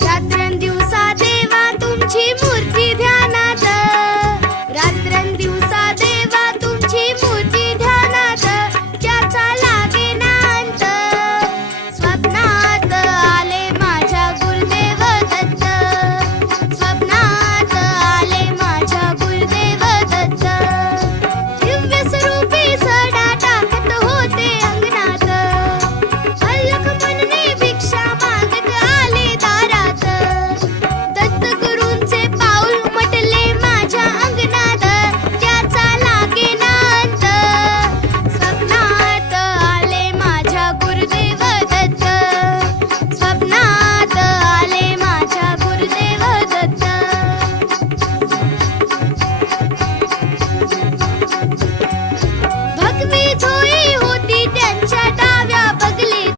रात्रंदिवसा देवा तुमची मूर्ती ध्यानात, रात्रंदिवसा देवा तुमची मूर्ती ध्यानात, त्याचा लागेना अंत. स्वप्नात आले माझ्या गुरुदेव दत्त, स्वप्नात आले माझ्या गुरुदेव दत्त. दिव्य स्वरूपी सडा टाकत होते अंगणात, अल्लख मनने भिक्षा मागत आले दारात. दत्तगुरूंचे पाऊल उमटले माझ्या अंगणात, त्याचा लागेना अंत. स्वप्नात आले माझ्या गुरुदेव दत्त.